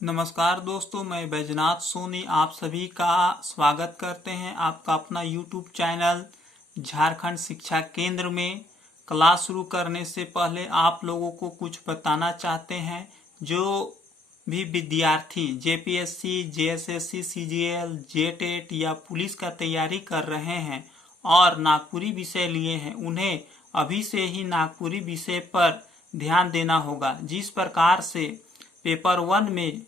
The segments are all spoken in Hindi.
नमस्कार दोस्तों, मैं बैजनाथ सोनी आप सभी का स्वागत करते हैं आपका अपना YouTube चैनल झारखंड शिक्षा केंद्र में। क्लास शुरू करने से पहले आप लोगों को कुछ बताना चाहते हैं। जो भी विद्यार्थी जेपीएससी, जेएसएससी, सीजीएल, जेटेट या पुलिस का तैयारी कर रहे हैं और नागपुरी विषय लिए हैं, उन्हें अभी से ही नागपुरी विषय पर ध्यान देना होगा। जिस प्रकार से पेपर 1 में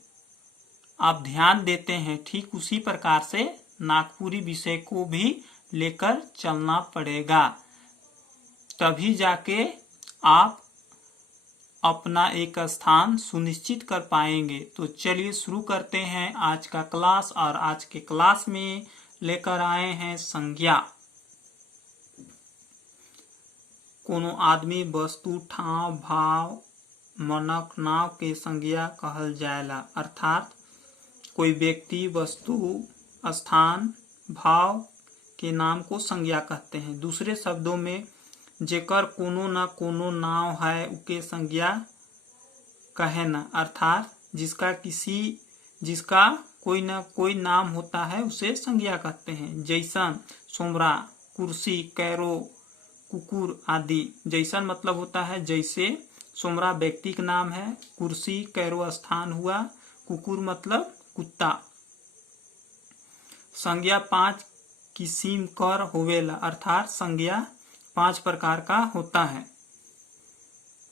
आप ध्यान देते हैं, ठीक उसी प्रकार से नागपुरी विषय को भी लेकर चलना पड़ेगा, तभी जाके आप अपना एक स्थान सुनिश्चित कर पाएंगे। तो चलिए शुरू करते हैं आज का क्लास। और आज के क्लास में लेकर आए हैं संज्ञा। कोनो आदमी, वस्तु, ठाव, भाव, मनक, नाव के संज्ञा कहल जाएला। अर्थात कोई व्यक्ति, वस्तु, स्थान, भाव के नाम को संज्ञा कहते हैं। दूसरे शब्दों में, जेकर कोनो न कोनो नाव है उके संज्ञा कहे न। अर्थात जिसका कोई न कोई नाम होता है उसे संज्ञा कहते हैं। जैसन सोमरा, कुर्सी, कैरो, कुकुर आदि। जैसन मतलब होता है जैसे। सोमरा व्यक्ति का नाम है, कुर्सी, कैरो स्थान हुआ, कुकुर मतलब कुत्ता। संज्ञा 5 किस्म कर होवेला। अर्थात संज्ञा 5 प्रकार का होता है।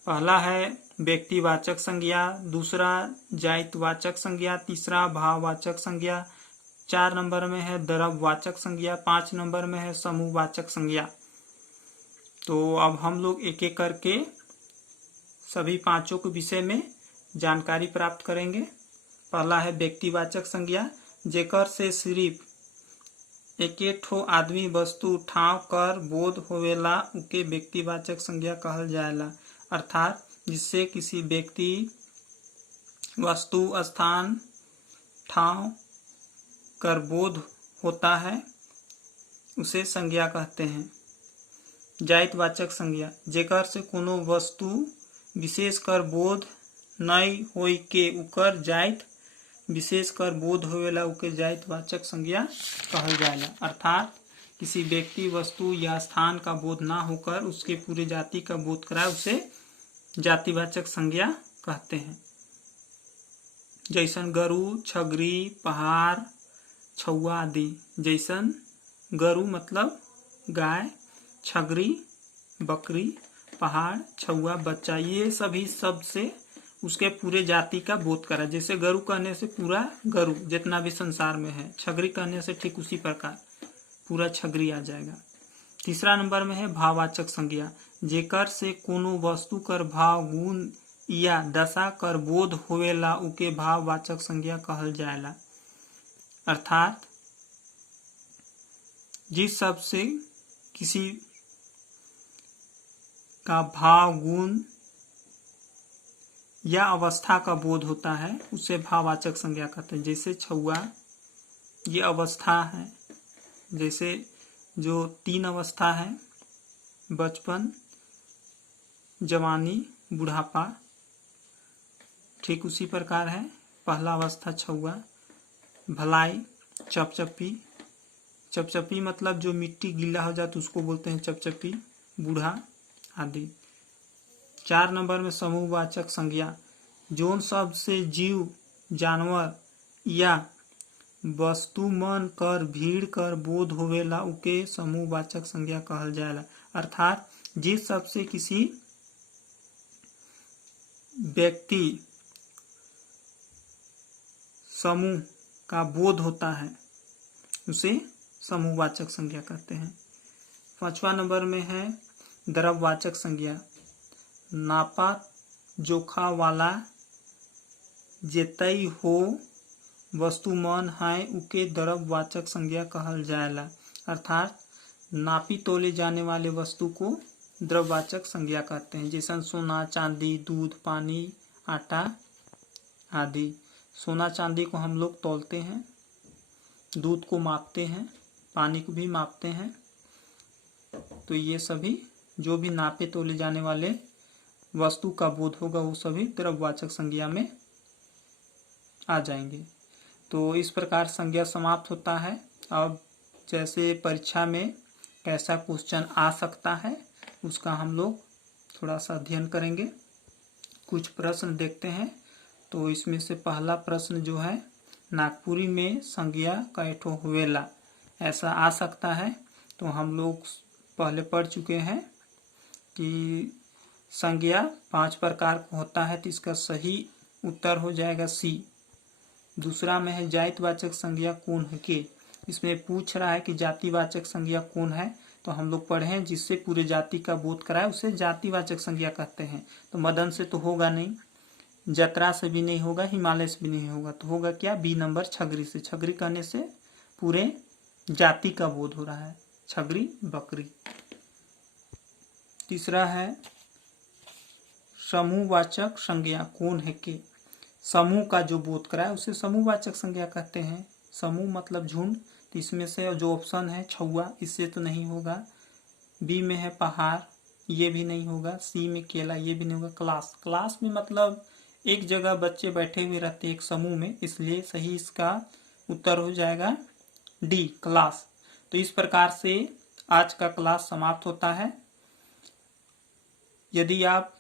पहला है व्यक्तिवाचक संज्ञा, दूसरा जातिवाचक संज्ञा, तीसरा भाववाचक संज्ञा, 4 नंबर में है द्रव्यवाचक संज्ञा, 5 नंबर में है समूहवाचक संज्ञा। तो अब हम लोग एक एक करके सभी पांचों के विषय में जानकारी प्राप्त करेंगे। पहला है व्यक्तिवाचक संज्ञा, जेकर से सिर्फ एके ठो आदमी, वस्तु, ठाव कर बोध होवेला उके व्यक्तिवाचक संज्ञा कहल जाएला। अर्थात जिससे किसी व्यक्ति, वस्तु, स्थान, ठाव कर बोध होता है उसे संज्ञा कहते हैं। जातिवाचक संज्ञा, जेकर से कोनो वस्तु विशेष कर बोध नहीं होई के उकर जाति विशेष कर बोध होवेला उके जातिवाचक संज्ञा कहल जाएला। अर्थात किसी व्यक्ति, वस्तु या स्थान का बोध ना होकर उसके पूरे जाति का बोध कराए उसे जातिवाचक संज्ञा कहते हैं। जैसन गरु, छगरी, पहाड़, छुआ आदि। जैसन गरु मतलब गाय, छगरी बकरी, पहाड़, छुआ बच्चा, ये सभी शब्द से उसके पूरे जाति का बोध करा। जैसे गरु कहने से पूरा गरु जितना भी संसार में है, छगरी कहने से ठीक उसी प्रकार पूरा छगरी आ जाएगा। तीसरा नंबर में है भाववाचक संज्ञा, जेकर से कोनो वस्तु कर भाव, गुण या दशा कर बोध होवेला उके भाववाचक संज्ञा कहल जाएला। अर्थात जिस शब्द से किसी का भाव, गुण या अवस्था का बोध होता है उसे भाववाचक संज्ञा कहते हैं। जैसे छुआ, ये अवस्था है। जैसे जो 3 अवस्था है, बचपन, जवानी, बुढ़ापा, ठीक उसी प्रकार है। पहला अवस्था छुआ। भलाई, चपचपी, चपचपी मतलब जो मिट्टी गीला हो जाती उसको बोलते हैं चपचपी, बूढ़ा आदि। 4 नंबर में समूहवाचक संज्ञा, जोन शब्द से जीव, जानवर या वस्तु मन कर भीड़ कर बोध होवेला उके समूहवाचक संज्ञा कहल जाएला। अर्थात जिस शब्द से किसी व्यक्ति, समूह का बोध होता है उसे समूहवाचक संज्ञा कहते हैं। 5वां नंबर में है द्रव्यवाचक संज्ञा, नापा जोखा वाला जेतई हो वस्तु मन है उके द्रव्यवाचक संज्ञा कहल जाएला। अर्थात नापी तोले जाने वाले वस्तु को द्रव्यवाचक संज्ञा कहते हैं। जैसे सोना, चांदी, दूध, पानी, आटा आदि। सोना चांदी को हम लोग तौलते हैं, दूध को मापते हैं, पानी को भी मापते हैं। तो ये सभी जो भी नापे तोले जाने वाले वस्तु का बोध होगा वो सभी द्रव्यवाचक संज्ञा में आ जाएंगे। तो इस प्रकार संज्ञा समाप्त होता है। अब जैसे परीक्षा में कैसा क्वेश्चन आ सकता है उसका हम लोग थोड़ा सा अध्ययन करेंगे। कुछ प्रश्न देखते हैं। तो इसमें से पहला प्रश्न जो है, नागपुरी में संज्ञा कैठो हुएला, ऐसा आ सकता है। तो हम लोग पहले पढ़ चुके हैं कि संज्ञा 5 प्रकार का होता है, तो इसका सही उत्तर हो जाएगा सी। दूसरा में है जातिवाचक संज्ञा कौन है के। इसमें पूछ रहा है कि जातिवाचक संज्ञा कौन है, तो हम लोग पढ़े हैं जिससे पूरे जाति का बोध कराए उसे जातिवाचक संज्ञा कहते हैं। तो मदन से तो होगा नहीं, जतरा से भी नहीं होगा, हिमालय से भी नहीं होगा, तो होगा क्या, बी नंबर छगरी से। छगरी कहने से पूरे जाति का बोध हो रहा है, छगरी बकरी। तीसरा है समूहवाचक संज्ञा कौन है के। समूह का जो बोध कराए उसे समूहवाचक संज्ञा कहते हैं। समूह मतलब झुंड, तो इसमें से जो ऑप्शन है छुआ, इससे तो नहीं होगा। बी में है पहाड़, ये भी नहीं होगा। सी में केला, ये भी नहीं होगा। क्लास, क्लास में मतलब एक जगह बच्चे बैठे हुए रहते एक समूह में, इसलिए सही इसका उत्तर हो जाएगा डी क्लास। तो इस प्रकार से आज का क्लास समाप्त होता है। यदि आप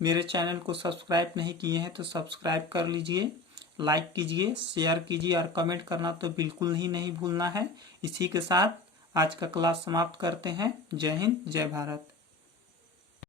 मेरे चैनल को सब्सक्राइब नहीं किए हैं तो सब्सक्राइब कर लीजिए, लाइक कीजिए, शेयर कीजिए और कमेंट करना तो बिल्कुल ही नहीं भूलना है। इसी के साथ आज का क्लास समाप्त करते हैं। जय हिंद, जय भारत।